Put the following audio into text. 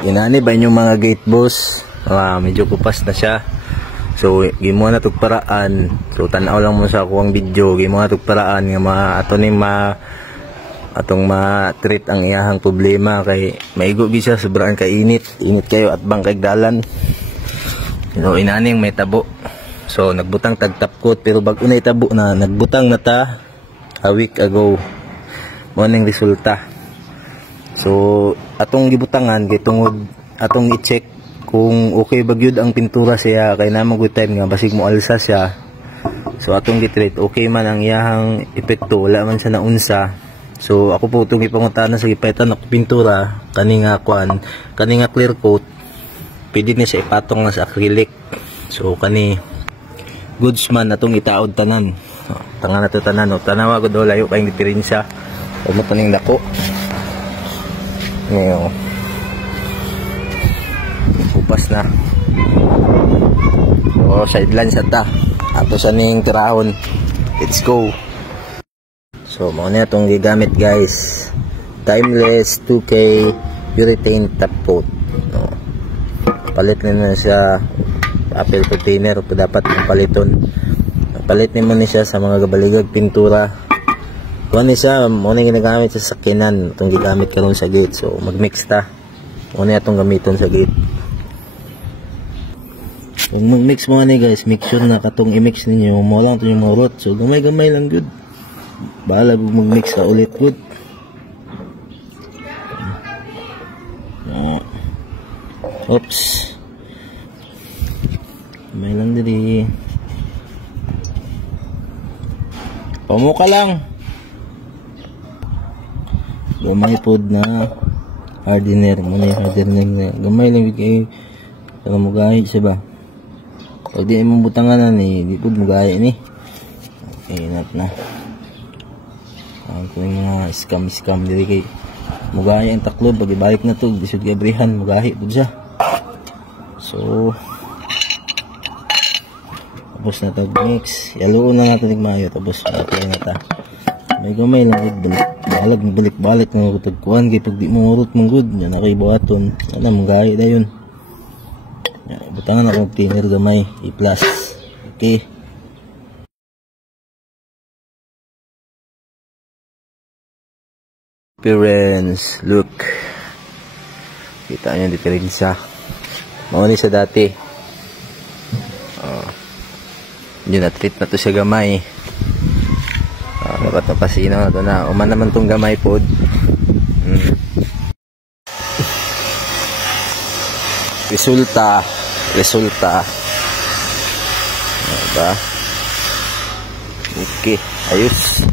Inani ba inyong mga gate boss? Medyo kupas na siya. So gimo na tug paraan. So tan-aw lang mo sa akong video, gimo na tug paraan nga atong ma-treat ang iyahang problema kay maigo gi siya sobrang kainit. Init kayo at bang kay dalan. So inaning may tabo. So nagbutang tag-top coat pero bag unay tabo na nagbutang na ta a week ago. Mo ning resulta. So atong gibutangan kay tungod atong i-check kung okay ba gyud ang pintura siya kay na good time nga basig mo alsa siya. So atong gitreat okay man ang iyahang epekto, wala man siya naunsa. So ako po itong ipangutana sa gipaitan ako pintura kani nga clear coat pwede ni siya ipatong na sa acrylic. So kani goods man atong itaod tanan. Tangan nato tanan tanawa gud layo kay diferensya o mo taning dako. Ngayon kupas na. So sideline sa ta ato sa ning tirahon. Let's go. So mao na itong gigamit guys, Timeless 2K urethane top coat. Palit na siya apple container o dapat ang paliton. Palit nimo ni siya sa mga gabaligag pintura. Kuan ni siya mo ni ginagamit sa sakinan itong gigamit karon sa gate. So magmix ta. Mo ni atong gamiton sa gate. Kung mag-mix mo ni guys, make sure na katong i-mix ninyo mo lang ito yung maurot. So gamay-gamay lang good. Bahala kung mag-mix ka ulit good. Oops. Gamay lang diri. Pamuka lang. Gamay pod na hardener. Muna yung hardener na. Gamay lang kayo. Pero magahit siya ba? Pag di mo butangan na ni, di po magaya ni. Okay, not na. Ako yung mga scam dili kay magaya ang taklob, pag ibalik na to, bisod gabrihan, magahi po siya. So, tapos na tag-mix. Yaluon na natin nagmayo, tapos apply na ta. May gamay lang, balag, balik-balik na tagkuhan, kay pag di mo urot mong good, yan na kay buhaton, sana magahi na yun. Butangan ako thinner gamay i-plus. Okay. Appearance, look. Kita niyo diferensya. Mao ni sa dati. Yun na treat na to sa gamay. Dapat napasinaw na to na. Uman naman tong gamay pod. Resulta. Diba? Okay, ayos.